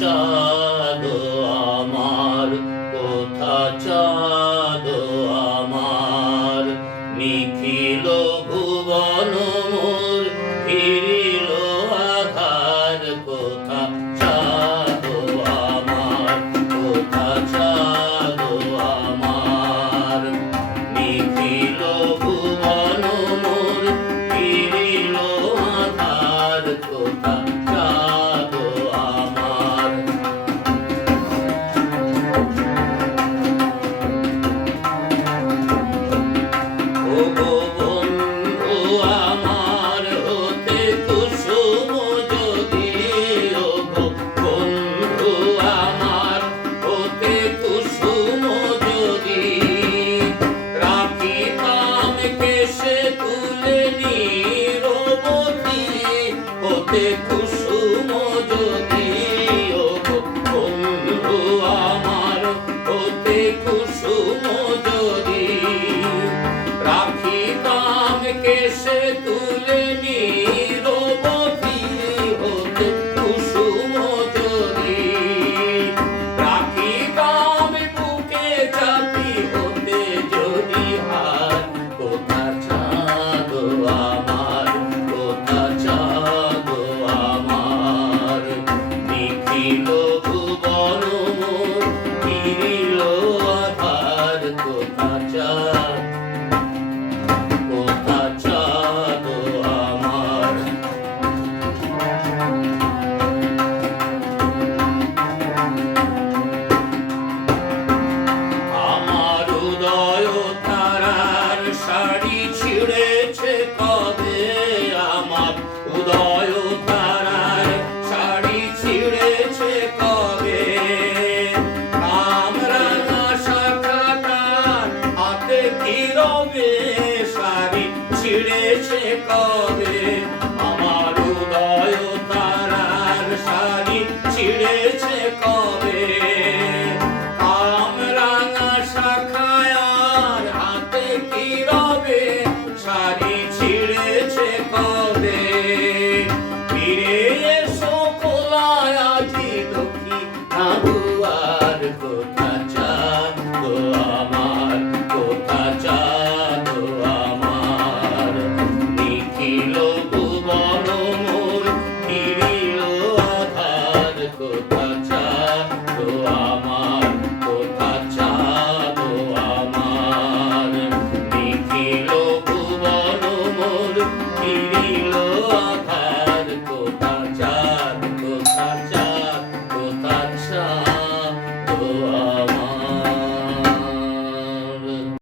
চাঁদ আমার, কোথা চাঁদ আমার, নিখিল ভুবন মোর ফিরিল আধার, কোথা চাঁদ আমার, কোথা চাঁদ আমার, নিখিল ভুবন মোর ফিরিল আধার, কোথা চাঁদ আমার। ও গো বন্ধু আমার হতে কুসুম যদি, ও গো বন্ধু আমার হতে কুসুম যদি, রাখিতাম কেশে তুলে নিরবধি, হতে কুসুম যদি, ও গো বন্ধু আমার হতে কুসুম যদি, রাখিতাম কেশে তুলে নিরবধি, হতে কুসুম যদি, রাখিতাম বুকে চাপি হতে যদি হার, কোথা চাঁদ আমার, কোথা চাঁদ আমার, নিখিল ভুবন মোর ফিরিল আধার, কোথা চাঁদ, কোথা চাঁদ আমার। আমার উদয় তারার শাড়ি ছিঁড়েছে কবে, আমার উদয় তারার শাড়ি ছিঁড়েছে কবে, কামরাঙা শাখাটার হাতে কি রবে, শাড়ি ছিঁড়েছে কবে, আমার উদয় তারার শাড়ি ছিঁড়েছে কবে, কামরাঙা শাখায়ার হাতে কি রবে, শাড়ি ছিঁড়েছে কবে, ফিরে এসো কোলায় আজি লক্ষ্মী নাবুয়ার, কোথা চাঁদ আমার, কোথা চাঁদ আমার, নিখিল ভুবন মোর ফিরিল আধার, কোথা চাঁদ আমার, কোথা চাঁদ আমার, নিখিল ভুবন মোর ফিরিল